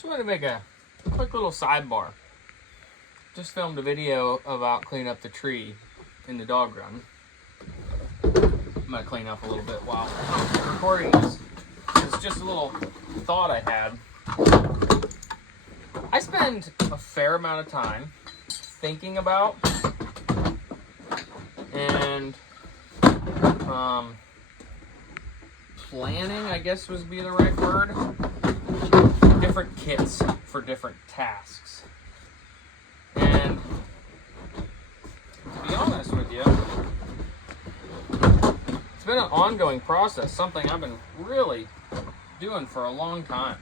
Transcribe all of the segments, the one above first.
Just wanted to make a quick little sidebar. Just filmed a video about cleaning up the tree in the dog run. I'm gonna clean up a little bit while I'm recording this. It's just a little thought I had. I spend a fair amount of time thinking about and planning, I guess would be the right word, different kits for different tasks. And to be honest with you, it's been an ongoing process, something I've been really doing for a long time.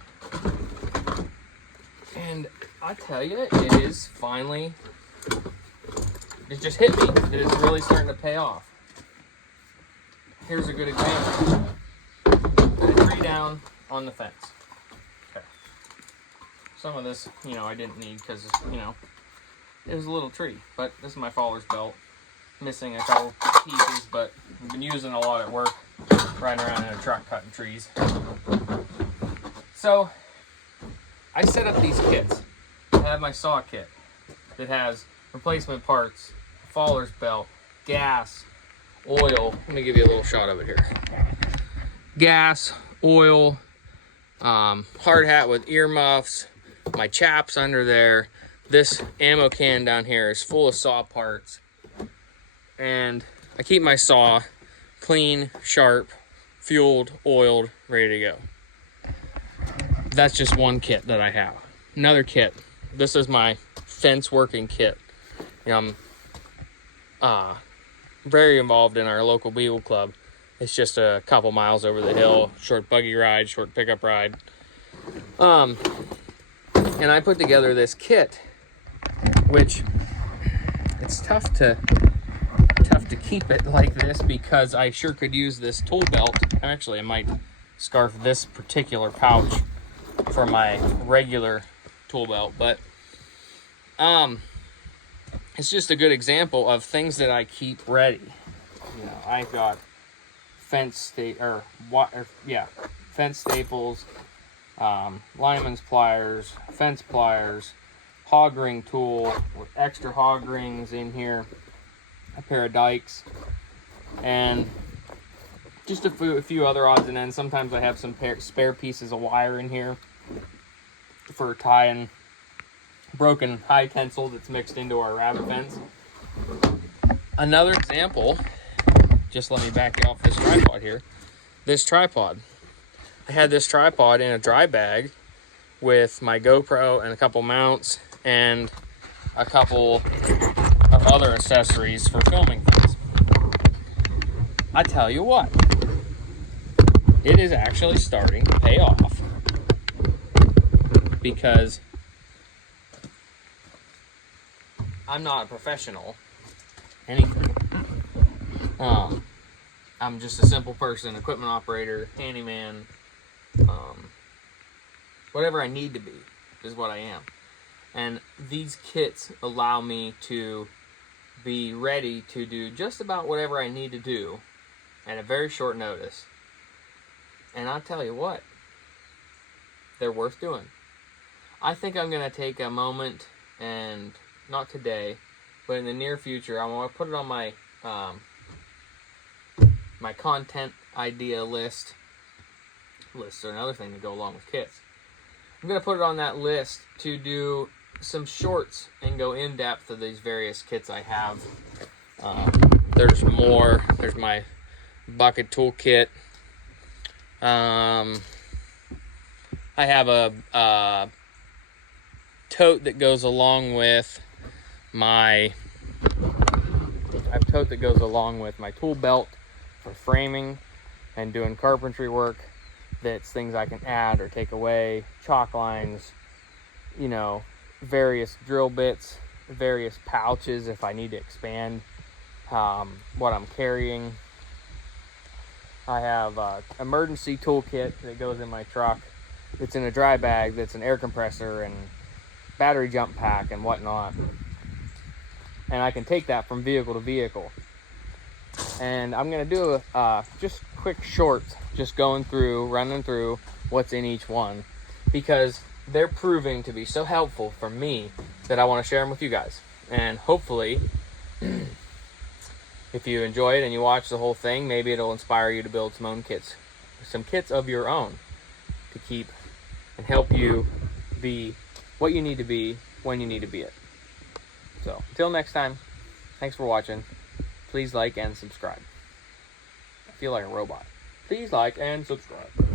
And I tell you, it is finally, it just hit me that it's really starting to pay off. Here's a good example. Put a tree down on the fence. Okay. Some of this, I didn't need because, it was a little tree. But this is my Faller's belt. Missing a couple pieces, but I've been using a lot at work. Riding around in a truck cutting trees. So, I set up these kits. I have my saw kit that has replacement parts, Faller's belt, gas, oil. Let me give you a little shot of it here. Gas, oil, hard hat with earmuffs, my chaps under there. This ammo can down here is full of saw parts. And I keep my saw clean, sharp, fueled, oiled, ready to go. That's just one kit that I have. Another kit. This is my fence working kit. I'm very involved in our local Beagle Club. It's just a couple miles over the hill, short buggy ride, short pickup ride. And I put together this kit, which it's tough to keep it like this because I sure could use this tool belt. Actually, I might scarf this particular pouch for my regular tool belt, but it's just a good example of things that I keep ready. I've got fence staples, lineman's pliers, fence pliers, hog ring tool with extra hog rings in here, a pair of dikes, and just a few other odds and ends. Sometimes I have some spare pieces of wire in here for tying broken high tensile that's mixed into our rabbit fence. Another example, just let me back off this tripod here. This tripod. I had this tripod in a dry bag with my GoPro and a couple mounts and a couple of other accessories for filming things. I tell you what, it is actually starting to pay off because I'm not a professional anything. I'm just a simple person, equipment operator, handyman, whatever I need to be is what I am. And these kits allow me to be ready to do just about whatever I need to do at a very short notice. And I'll tell you what, they're worth doing. I think I'm going to take a moment, and not today, but in the near future, I'm going to put it on my my content idea list. Lists are another thing to go along with kits. I'm going to put it on that list to do some shorts and go in depth of these various kits I have. There's more. There's my bucket tool kit. I have a tote that goes along with my tool belt for framing and doing carpentry work. That's things I can add or take away, chalk lines, various drill bits, various pouches if I need to expand what I'm carrying. I have an emergency toolkit that goes in my truck. It's in a dry bag that's an air compressor and battery jump pack and whatnot. And I can take that from vehicle to vehicle. And I'm going to do just quick shorts, just running through what's in each one. Because they're proving to be so helpful for me that I want to share them with you guys. And hopefully, if you enjoy it and you watch the whole thing, maybe it'll inspire you to build some kits of your own to keep and help you be what you need to be when you need to be it. So, until next time, thanks for watching. Please like and subscribe. I feel like a robot. Please like and subscribe.